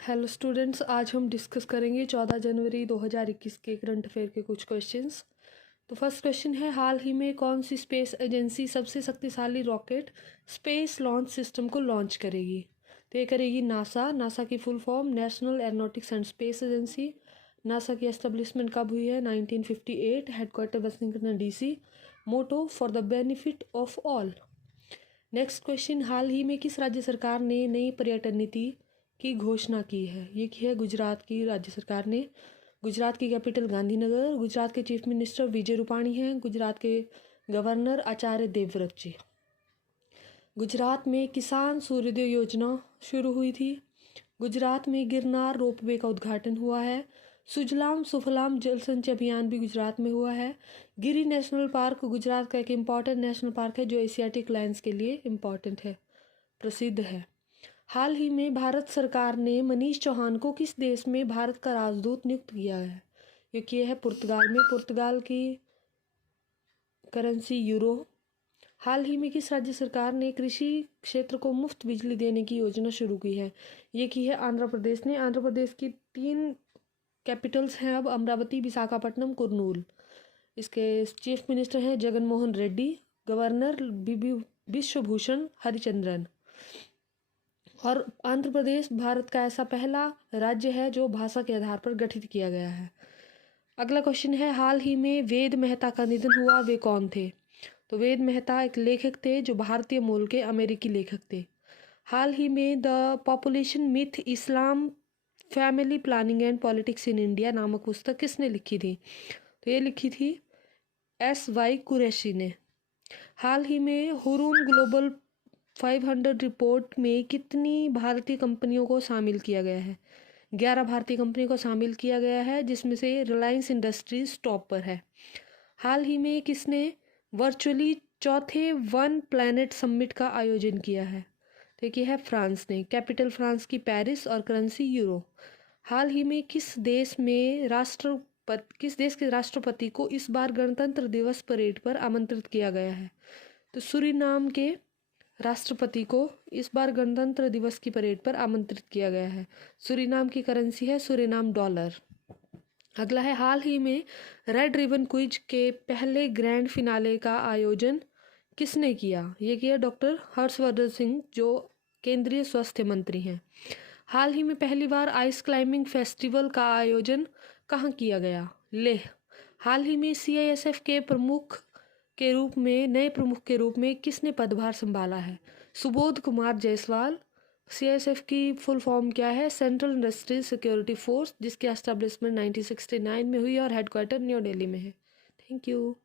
Hello students, आज हम discuss करेंगे 14 जनवरी 2021 के करंट अफेयर के कुछ क्वेश्चंस। तो फर्स्ट क्वेश्चन है, हाल ही में कौन सी स्पेस एजेंसी सबसे शक्तिशाली रॉकेट स्पेस लॉन्च सिस्टम को लॉन्च करेगी? तो ये करेगी नासा की full form National Aeronautics and Space Agency. NASA की एस्टेब्लिशमेंट कब हुई है? 1958। Headquarter Washington DC. Motto for the benefit of all. Next question, हाल ही में किस राज्य सरकार ने नई पर्यटन नीति की घोषणा की है? ये की है गुजरात की राज्य सरकार ने। गुजरात की कैपिटल गांधीनगर। गुजरात के चीफ मिनिस्टर विजय रूपाणी हैं। गुजरात के गवर्नर आचार्य देवव्रत जी। गुजरात में किसान सूर्योदय योजना शुरू हुई थी। गुजरात में गिरनार रोपवे का उद्घाटन हुआ है। सुजलाम सुफलाम जल संचय अभियान भी गुजरात में हुआ है। गिरी नेशनल पार्क गुजरात का एक इम्पॉर्टेंट नेशनल पार्क है जो एशियाटिक लायंस के लिए इम्पॉर्टेंट है, प्रसिद्ध है। हाल ही में भारत सरकार ने मनीष चौहान को किस देश में भारत का राजदूत नियुक्त किया है? ये किया है पुर्तगाल में। पुर्तगाल की करेंसी यूरो। हाल ही में किस राज्य सरकार ने कृषि क्षेत्र को मुफ्त बिजली देने की योजना शुरू की है? ये की है आंध्र प्रदेश ने। आंध्र प्रदेश की 3 कैपिटल्स हैं अब, अमरावती, विशाखापट्टनम, कुर्नूल। इसके चीफ मिनिस्टर हैं जगन मोहन रेड्डी। गवर्नर विश्वभूषण हरिचंद्रन। और आंध्र प्रदेश भारत का ऐसा पहला राज्य है जो भाषा के आधार पर गठित किया गया है। अगला क्वेश्चन है, हाल ही में वेद मेहता का निधन हुआ, वे कौन थे? तो वेद मेहता एक लेखक थे जो भारतीय मूल के अमेरिकी लेखक थे। हाल ही में the population myth Islam family planning and politics in India नामक पुस्तक किसने लिखी थी? तो ये लिखी थी S.Y. कुरैशी ने। हाल ही में हुरून ग्लोबल 500 रिपोर्ट में कितनी भारतीय कंपनियों को शामिल किया गया है? 11 भारतीय कंपनियों को शामिल किया गया है, जिसमें से रिलायंस इंडस्ट्रीज टॉप पर है। हाल ही में किसने वर्चुअली चौथे वन प्लैनेट समिट का आयोजन किया है? देखिए है फ्रांस ने। कैपिटल फ्रांस की पेरिस और करेंसी यूरो। हाल ही में किस देश के राष्ट्रपति को इस बार गणतंत्र दिवस परेड पर आमंत्रित किया गया है? तो सूरीनाम के राष्ट्रपति को इस बार गणतंत्र दिवस की परेड पर आमंत्रित किया गया है। सूरीनाम की करेंसी है सूरीनाम डॉलर। अगला है, हाल ही में रेड रिबन क्विज के पहले ग्रैंड फिनाले का आयोजन किसने किया? ये किया डॉक्टर हर्षवर्धन सिंह जो केंद्रीय स्वास्थ्य मंत्री हैं। हाल ही में पहली बार आइस क्लाइंबिंग फेस्टिवल का आयोजन कहाँ किया गया? लेह। हाल ही में CISF के नए प्रमुख के रूप में किसने पदभार संभाला है? सुबोध कुमार जायसवाल। CISF की फुल फॉर्म क्या है? सेंट्रल इंडस्ट्रियल सिक्योरिटी फोर्स, जिसकी एस्टेब्लिशमेंट 1969 में हुई और हेडक्वार्टर न्यू दिल्ली में है। Thank you.